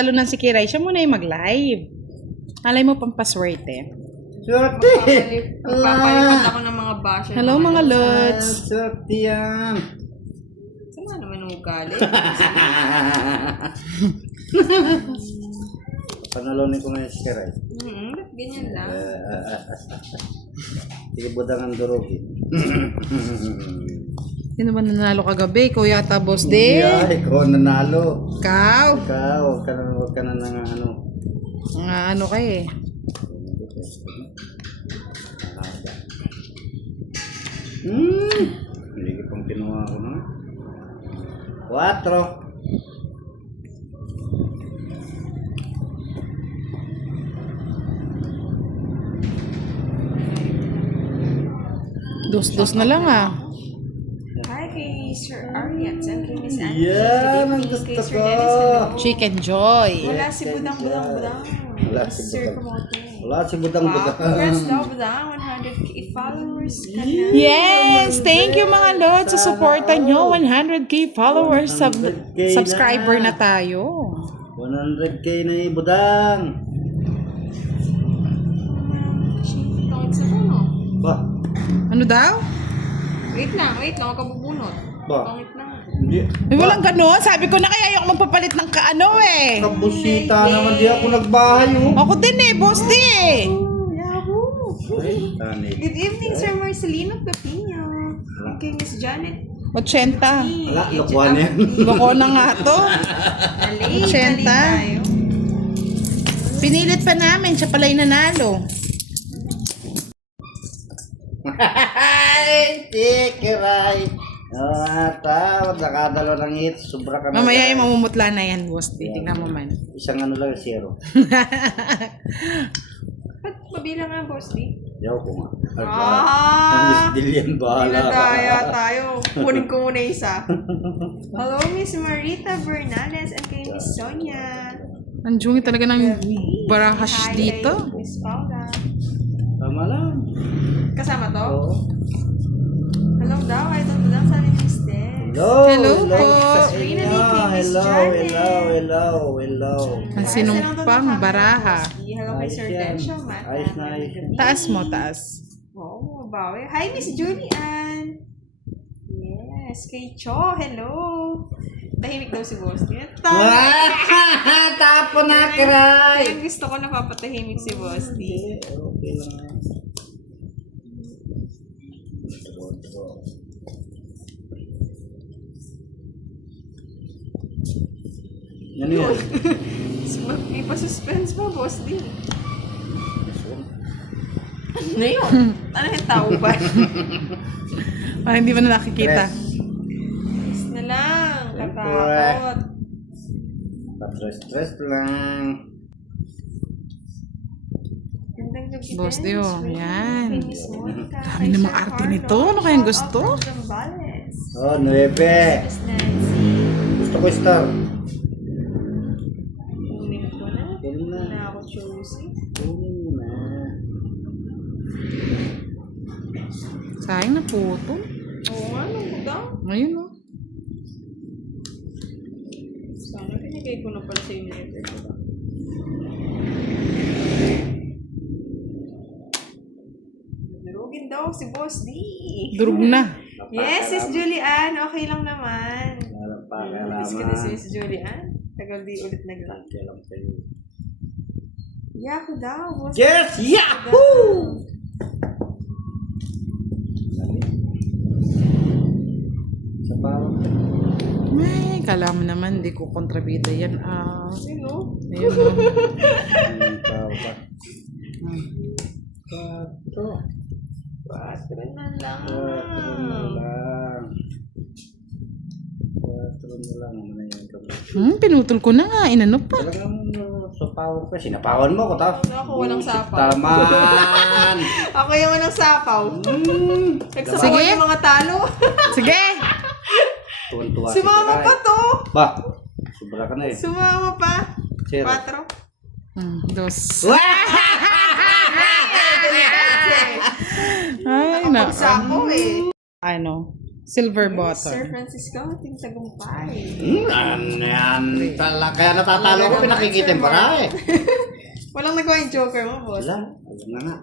Lalo na si Kiray, siya muna yung mag-live. Alay mo pang paswerte. Swerte! Magpapalipad ako ng mga basher. Hello mga lods. Swerte yan! Sama naman ang ugali. Panalonin ko ngayon si Kiray. Ganyan lang. Sige budang ang durugin. Sino ba nanalo kagabi? Ikaw yata, boss din. Ay, ikaw nanalo. Ikaw. Ikaw, huwag ka na ng ano. Nga ano ka eh. Hindi ko pang kinuha ko na. 4. Dos-dos na lang ah. Hi kay Sir Ariat and kay Miss Anne. Yan ang gusto Kay Sir ko. Dennis, hello. Chicken Joy. Wala si Budang. Wala si Sir Budang. Kamote. Wala si Budang. Wow, congrats daw Budang. 100k followers ka na. Yes! Thank you mga lods sa suporta nyo. 100k followers, 100K na. subscriber na tayo. 100k na Budang. Tungit sa puno. Ba? Ano daw? Wait lang. Huwag ka bubunot. Ba? Tungit lang. Hindi. Ay, walang ganon. Sabi ko na kaya ayoko magpapalit ng kaano eh. Kabusita naman, di ako nagbahay oh. Ako din eh, boss din eh. Yahoo! Ay, tanay. Good evening, Sir Marcelino Pepino. Kay Miss Janet. 80. Wala, lokohan yan. Loko na nga to. 80. tayo. Pinilit pa namin, siya pala'y nanalo. Ay, Kiray. Tawad, nakadalo ng hit. Sobra ka na. Mamaya yung mamumutla na yan, boss. Titignan mo man. Isang ano lang, 0. Ba't mabilang nga, Boss D? Yaw ko nga. Ah! Miss Dillian, bahala. Pinadaya tayo. Kunin ko muna isa. Hello, Miss Marita Bernales and kay Miss Sonia. Ang jungi talaga ng barahash Hi, dito. kay Miss Paula. Tama lang. Kasama to? Oo. Hello daw. I don't know. Sana Miss Des. Hello po. Rina ni kay Miss Hello. Ang sinumpang baraha. Hello kay Sir Densho, man. Ayos na, ayos na. Taas mo, taas. Oo, mabawi. Hi, Miss Julian. Yes, kay Cho. Hello. Tahimik daw si Boss. Tapo na, Kiray. Kaya gusto ko napapatahimik si Boss D. Okay lang. Ano yun? May pa-suspense pa, Boss D. Ano yun? Ano yung tao ba? Ah, hindi mo na nakikita. Yes na lang. Katakot. Stress lang. Gandang gabi Boss din, Dio, Miss Rain. yan. Kay Miss Monica. Dami Kay namang Sir arte Carlo. nito. Ano kayang Shout gusto? out from Zambales. Oh, 9. Miss Nancy. Gusto ko star. Kunin ko na. Kunin na. Na ako choosy. Kunin na. Sayang na puto. Oo nga, nung budang. Ayun o. Sana pinigay ko na pala sa inyo. Durugin daw si Boss D. Durog na. Yes, Sis Julian. Okay lang naman. Walang Miss ko na si Miss Julian. Tagal di ulit nag-lang. Kailan sa'yo. Yahoo daw, Boss. Yes! Yahoo! Sa bawang. Ay, kala mo naman, di ko kontrabida yan. Ah, Sino? ayun o. Tao ba? 4 na lang. 4 na lang. 4 na lang. Ano na yun? Pinutol ko na nga. Inano pa. Talagang sapawan ko. Sinapawan mo ko, ta? Ako walang sapaw. Taman! Ako yung walang sapaw. Nagsapawan Sige. yung mga talo. Sige! Tuwan-tuwa. Sumama pa to. Ba? Sobra ka na eh. Sumama pa. 0. 4. Dos. Ay, na. Nakapagsapo eh. Ano? Silver Yes, Sir button. Francisco, ating tagumpay. Yan. Kaya natatalo ko, pinakikitin pa na eh. Walang nagawa yung joker mo, boss. Wala. Wala na nga.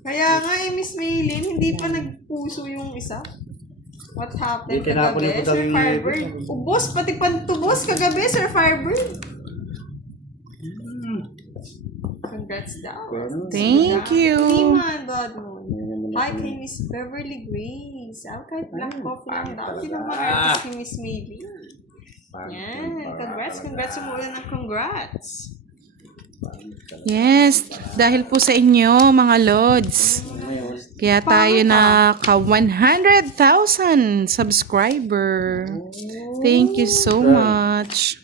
Kaya nga Miss Maylin, hindi pa nagpuso yung isa. What happened Hindi, tinapon kagabi, ko daw Sir yung- Firebird? Ubos, pati pantubos kagabi, Sir Firebird. Congrats daw. Thank you. Liman, Bloodmoon. Hi kay Miss Beverly Grace. Kahit black coffee lang daw. Hindi naman artist si Miss Maylin. Yan. Congrats. Umulan ng congrats. Yes, dahil po sa inyo, mga Lods. Kaya tayo na ka 100,000 subscriber. Thank you so much.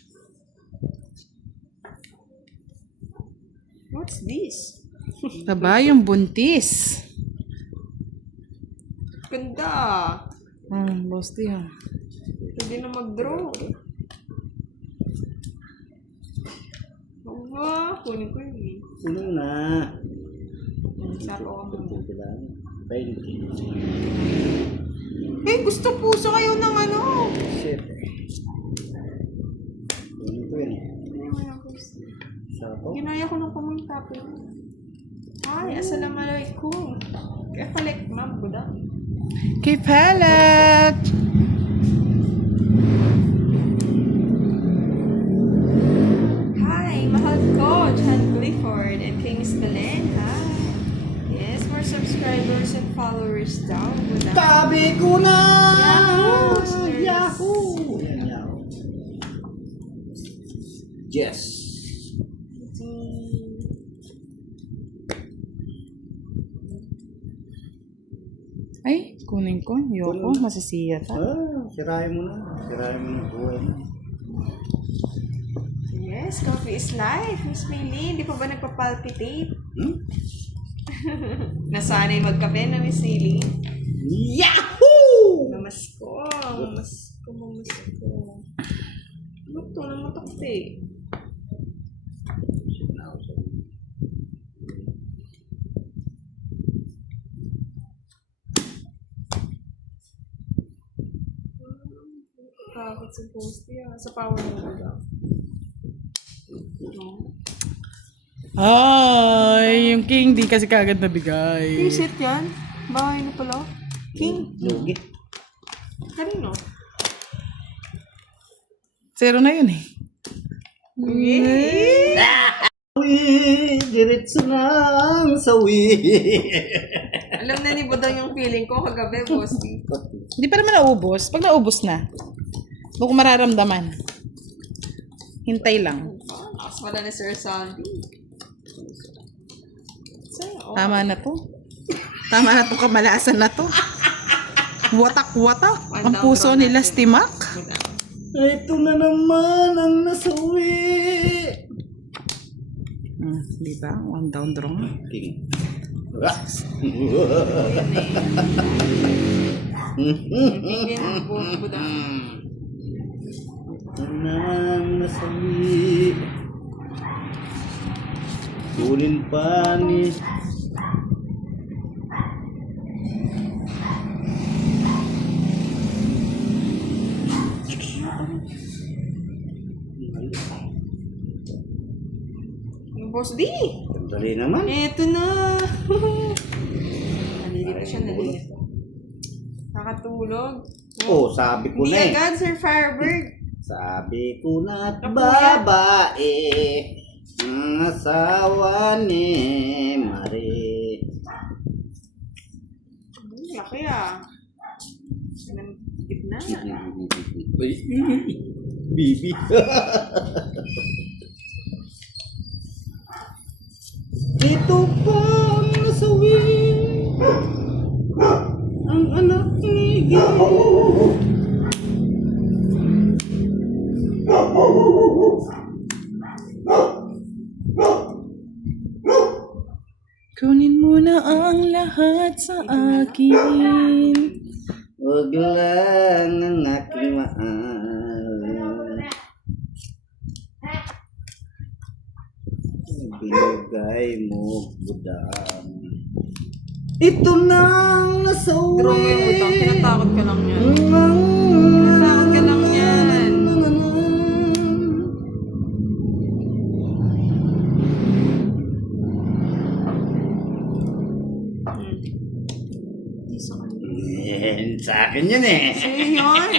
What's this? Taba yung buntis. Ganda. Boss tiyo. Pwede na mag-draw. Aba, kunin ko yun eh. Sino na? Sapo ako muna. Thank you. Eh, gusto puso kayo ng ano? Shit. Yun ito yun. Sapo? Ginaya ko ng pumunta po. Ay, assalamualaikum. Kaya palik, ma'am, buda. Kay Palak. Hi, mahal ko, John Clifford, and kay Miss Belen, hi. Yes, more subscribers and followers daw, buda. Tabi ko na! Yahoo! Yahoo! Yan, Yahoo. Yes. Ay, kunin ko. Yoko, masisiya ta. Sirahin mo na. Sirahin mo yung buhay mo. Yes, coffee is life, Miss Maylin. Di pa ba nagpapalpitate? Nasanay magkape na, Miss Maylin. Yahoo! Mamasko. Ano to? Namatakte. Bakit sa post yan? Sa power mo ba? Ay, yung king di kasi kagad nabigay. Yung shit yan? Bahay na pala? King? Lugi. Kanino? Zero na yun eh. Uy, diretso ng sawi. Alam na ni Budang yung feeling ko kagabi, bossy. Hindi pa naman naubos. Pag naubos na, huwag ko mararamdaman. Hintay lang. Lakas wala ni Sir Sandy. Sa'yo, Tama na to. Tama na to, kamalasan na to. Watak-watak. Ang puso nila stimak. Ito na naman ang nasawi. Di ba? One down draw. King. Tingin mo, Budang. Ito na ang nasawi. Kunin pa ni... Yung boss D. Sandali naman. Eto na. Nalilito siya, nalilito. Nakatulog. Oh, sabi ko Hindi na eh. agad, Sir Firebird. Sabi ko na't Kapuyat. babae ang asawa ni Marie. Laki ah. Gitna. Uy, Bibi. Ito pa ang nasawi ang anak ni Gil. Kunin mo na ang lahat sa akin. Huwag lang ang aking mahal. Binigay mo budang. Ito nang nasawi. Draw mo yung utang. Tinatakot ka lang yan. Tinatakot ka lang yan. Sa akin yan eh. Sa'yo yun.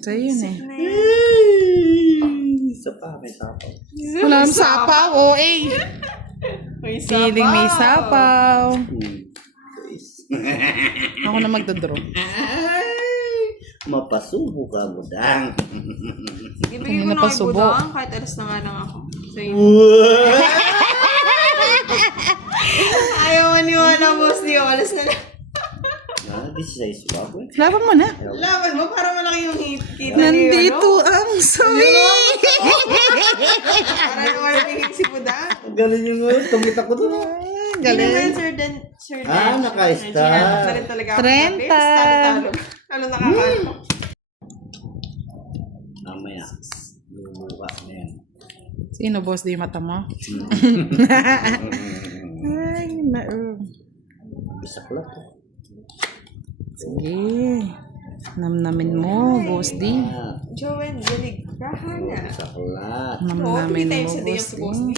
Sa'yo yun eh. Na yan. Isa pa, may sapaw. Wala nang sapaw, oh eh. May Feeling may sapaw. Hmm. Ako na magdodraw. Mapasubo ka, budang. Ibigay ko na kay napasubo. Budang kahit alas na nga lang ako. Sa'yo. Ayaw maniwala, boss. Di ako alas na lang. This is a swap. Laban mo na. Laban mo para malaki yung kita niyo. Nandito ang sawi. Para naman naging si Budang. Galing yung tumita ko doon. Galing. Sir Dan. Naka-star. Ginagawa rin talaga ako. 30. Talo-talo. Talo nakakalo. Mamaya. Luluwas na yan. Sino boss di mata mo? Ay, Bisa ko lang. sige. Namnamin mo, boss di. Joel, galig. Rahana. Bisa ko lang. Oo, 3 Namnamin mo, times a day boss ang boss di. ni.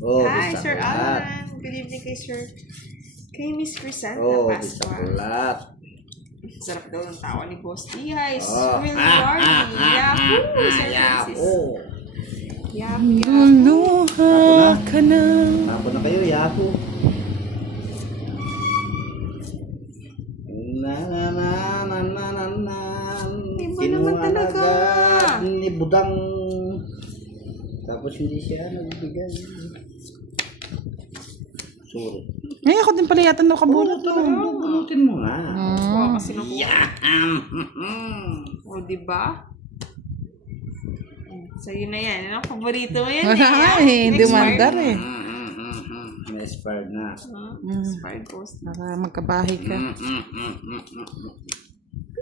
Oh, Hi, bisa Sir ko lang. Alan. Good evening kay Sir. Kay Miss Crisanta Oh, bisa Pasqua. ko lang. Sarap daw ng tawa ni Boss D. Hi, Oh. Will Wardy. Yahoo! Sir Francis. Oh. Yahoo! Luluha ka na. Tapo na kayo, Yahoo. Na na na na na na na. Iba naman talaga. Agad ni Budang. Tapos hindi siya nagbigay. Sorry. Ay, ako din pala yata nakabulot. Bunutin mo nga. Kuha kasi ng Yeah. O, diba? Sa'yo na yan. Ano, paborito mo yan Wala nga eh, hindi mandar eh. May expired na. Inspired Boss D. Para magkabahay ka.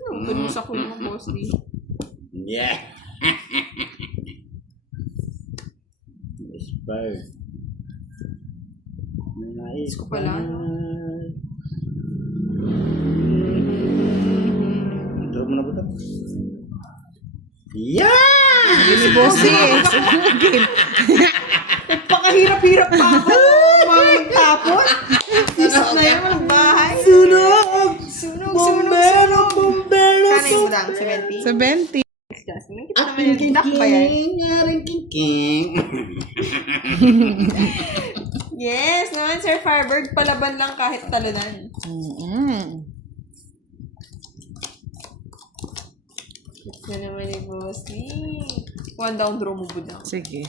Pinutulong sa kuya mo, Boss D. Yeah. Expired. Nais ko pala, no? Draw mo na ba ito? Yeah! Si boss eh. Pakahirap-hirap pa ako. Magtapos. Isip na yun, walang bahay. Sunog! Sunog, Bombero! sunog. Bombero! Kano yung budang? 70? 70. Jasmine, kita naman yung duck ba yan? Aring king. Yes, naman Sir Firebird, palaban lang kahit talunan. Ito naman ni Boss Lee. One down draw mo budang. Sige.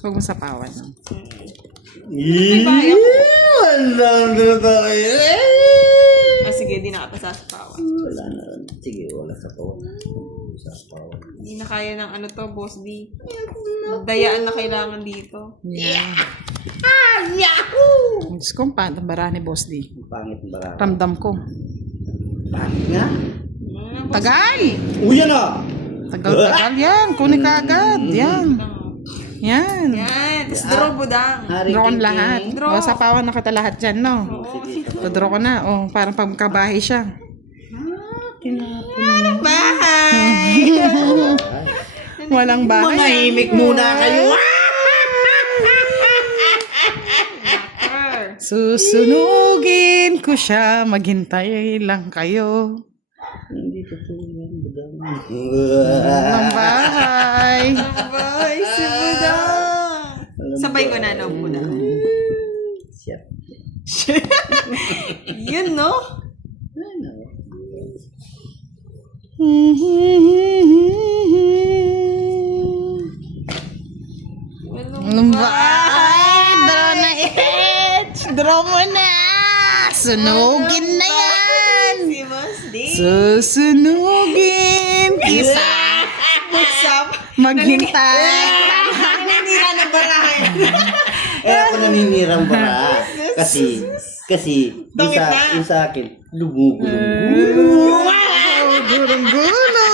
Huwag mo sapawan. May bahay ako. Wala na tayo. Ah, sige, di na kita sasapawan. Wala na. Sige, wala sa pawon. Sa pawon. Hindi na kaya ng ano to, Boss D. Dayaan na kailangan dito. Yeah. Yahoo! Diyos ko, paano bara ni boss di? Ang pangit ng barako. Ramdam ko. Pangit nga. Tagal! Uya na! Tagal yan. Kunin ka agad. Yan. Yan. Yan, tapos draw budang. Draw ko lahat. Draw. O, sapawan na kita lahat dyan, no? Oo. Draw ko na. O, parang pagkabahay siya. Bahay! Walang bahay. Manahimik muna kayo. Susunugin ko siya. Maghintay lang kayo. Hindi totoo yan, budang. Walang bahay. Bahay si budang. Sabay ko na, no, budang. Shit. Yun, no? Ano? Walang bahay. Draw na it. Draw mo na. Sunugin na yan. Si Boss D. Susunugin kita. What's up? Maghintay. Naninira na barahay. Ako naninirang bara. Kasi yung sa akin, lumugulong. Wow! Gulong-gulo.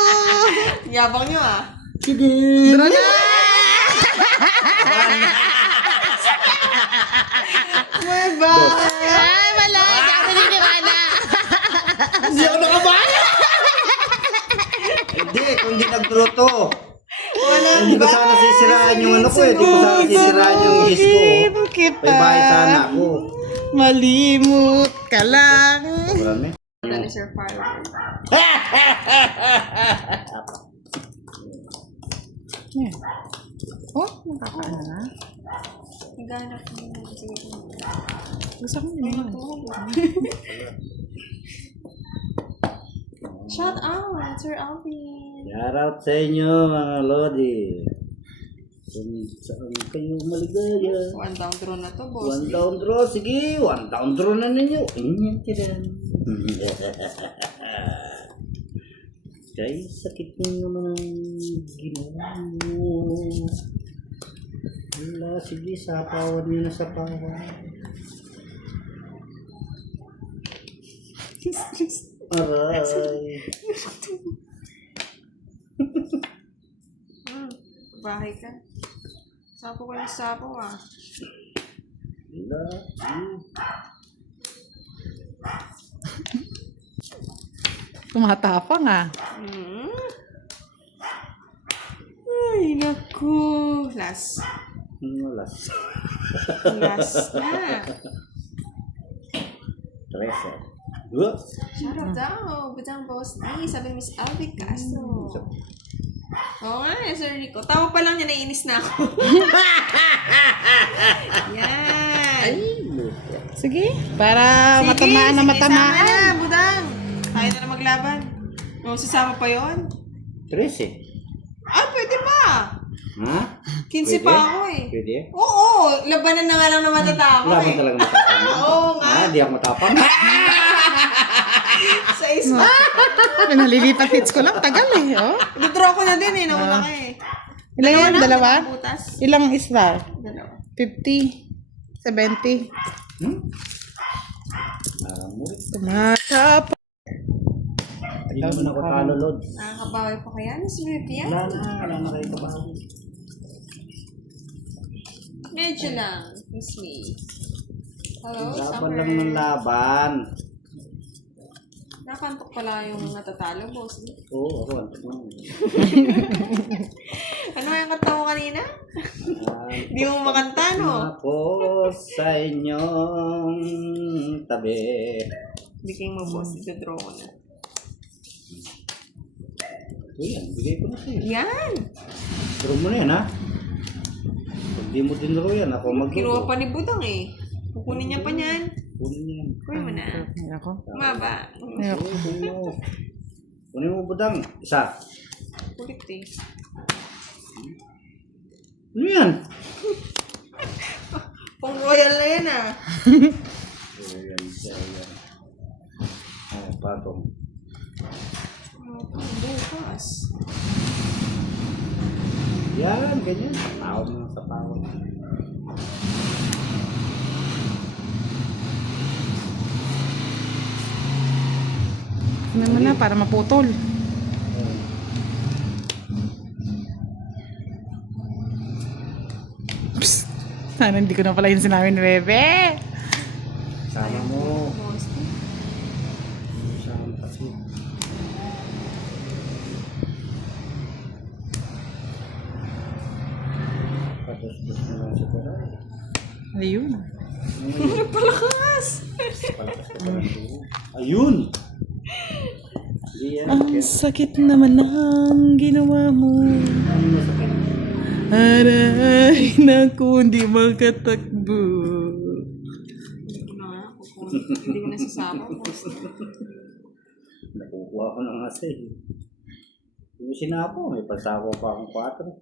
Yabang nyo, ah. Sige. Draw na. May bahay. Ay, wala. Dami na sisiraan yung his ko. Ganun kita. May bahay sana ako. Malimot ka lang. Marami. That is your firework. Yan. Oh, makakaano na. Higana ko na. Sige. Gusto ko naman. Shout out, Sir Alvin. Shout out sa inyo mga Lodi. Kung saan kayo maligaya. One down draw na to, boss. One down draw. Sige, one down draw na ninyo. Inyan tiyan. Kay sakit mo naman ang ginawa mo. Wala, sige, sapawan nyo na sapawan. Aray. Bahay ka. Sapo ko yung sapo, ah. Wala. Tumatapang ah. Ay, naku. Last. Walas. Last na. Tresa. Dua. Shout out daw. Butang boss ni. Sabi Miss Alvin Castro. Oo nga, Sir Rico. Tawa pa lang niya, naiinis na ako. Yan. Sige, para matamaan na Sama matamaan. na, budang. Tayo na maglaban. O, sasama pa yon. 13. Ah, pwede pa. Ha? 15 pa ako eh. Pwede? Oo, labanan na nga lang na matatapos Wala eh. mo talaga matapang. Oo nga. Di ako matapang. Sa isla. Nalilipat hits ko lang, tagal eh. Oh. Withdraw ko na din eh, nauna ka eh. Ilan yan? Dalawa? Butas. Ilang isla? Dalawa. 50? 70? Naramuri. Tumatapang. Hindi naman ako talo, Lods. Nakakabawi pa kaya ni Sir Pia? Wala na kayo kabahan. Medyo lang, Miss May. Hello, Laban Summer. lang ng laban. Nakantok pala yung natatalo, boss. Oo, ako. Antok naman. Ano yung kanta mo kanina? Hindi mo makanta, no? Ako sa inyong tabi. Bigay mo, boss. Ito-draw ko na. Yan, bigay ko na sa'yo. Yan! Draw mo na yan, ha? Pag di mo din draw yan, ako mag-draw. Kinuha pa ni Budang eh. Kukunin niya pa niyan. Kunin yan. Kunin mo na. Ako. Maba. Ayoko. Kunin mo. Kunin mo, budang. Isa. Kulit eh. Ano yan? Pang royal na yan ah. Ayan, ayan. Ay, patong. Bukas. Yan, ganyan. Tawag mo sa tawag. Ano mo na, para maputol. Psst. Sana hindi ko na pala yung sinabi ni Bebe. Sama mo. Boss. Sama kasi. Patos-dos na lang si Koray. Ayun. Palakas! Palakas ka lang doon. Ayun! Hindi yan. Ang sakit naman ng ginawa mo. Ano masakit? Aray, naku, hindi makatakbo. Hindi ko na. Hindi ko nasasama, boss. Nakukuha ko ng asi. Yung sinapo, may pasako pa akong 4.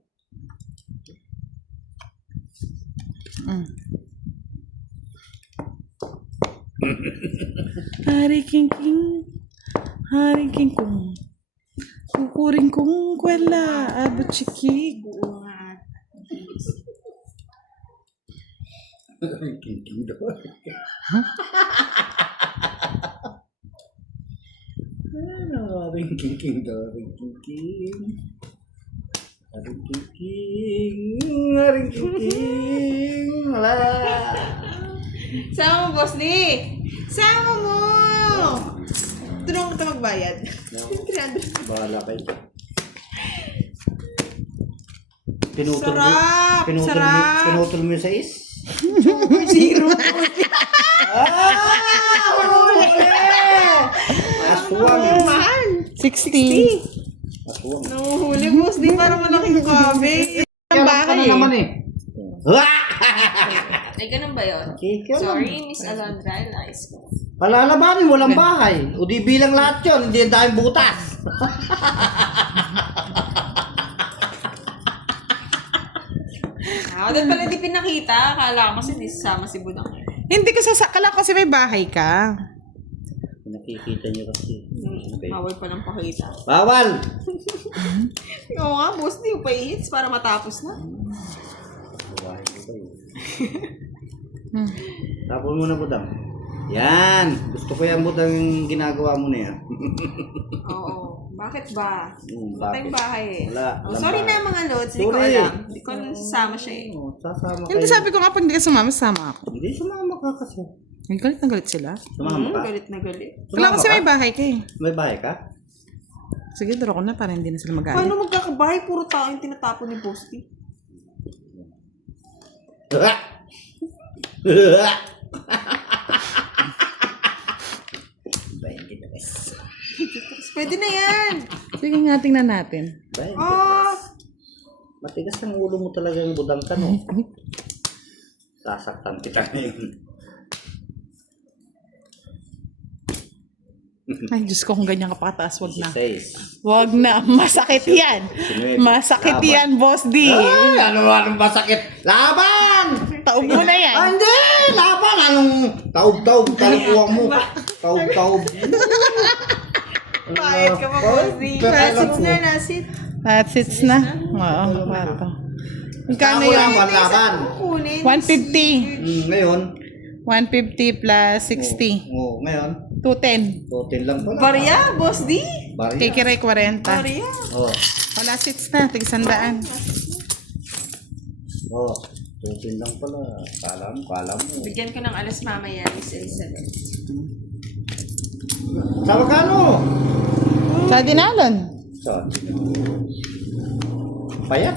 Hari king kong kukuring kong kwela abot chikig. King daw. Ano, king daw. King. Wala. Sama mo, boss ni! Sama mo! Tulungan kita magbayad. 300. Bahala kayo. Pinutol mo, Sarap! Sarap! pinutol mo yung sais. Zero. Huli! Aswang. Mahal. 60. Aswang. Nanguhuli, boss. Di para malaking kabe. Ang bahay eh. Ay, ganun ba yun? Kika Sorry, Miss Alondra. Nice ko. Palalabanin, walang bahay. O di bilang lahat yun, hindi ang daming butas. Doon pala di pinakita. Akala ko kasi di sasama si Budang. Hindi ko sasakala kasi may bahay ka. Nakikita niyo kasi. Bawal pa ng pakita. Bawal! Oo nga, boss. Di pa i-hits para matapos na. Bahay ko kayo. Tapon mo na, Budang. Yan! Gusto ko yan, Budang, yung ginagawa mo na yan. Oo. Bakit ba? Wala tayong Bakit? bahay eh. Wala. Oh, sorry na mga lods. Hindi ko Sorry. alam. Hindi ko nasama siya eh. Oo, sasama kayo. Hindi sabi ko nga pag hindi ka sumama, sama ako. Hindi, sumama ka kasi. Ay, galit na galit sila. Sumama ka? Galit na galit. Wala kasi ka? may bahay ka eh. May bahay ka? Sige, duro ko na para hindi na sila magalit. Paano magkakabahay? Puro tao yung tinatapon ni Bosti. Pwede na yan. Sige nga, tingnan natin. Ah! Matigas ang ulo mo talaga yung Budang ka, no? Sasaktan kita ngayon. Ay, Diyos ko, kung ganyan ka pakataas, wag na. 16. Wag na. Masakit yan. Masakit yan, Boss D. Ay, anong masakit? Laban! Taob mo na yan. Ah, hindi! Laban! Anong taob-taob? Talukuhan mo. Taob-taob. Bayad ka pa, Bosti. Nasit na, nasit. That's it na. Oo, wato. Magkano Ako lang yun? laban. Kunin. 150. Ngayon? 150 plus 60. Oo, ngayon? 210. 210 lang pala. Barya, Boss D. Barya. Kikire 40. Barya. Oo. Wala sits na. Tigsandaan. Oo. 210 lang pala. Kala mo. Bigyan ko ng alas mamaya, Miss Elizabeth. Sa magkano? Sa dinalon. Saan? Payat?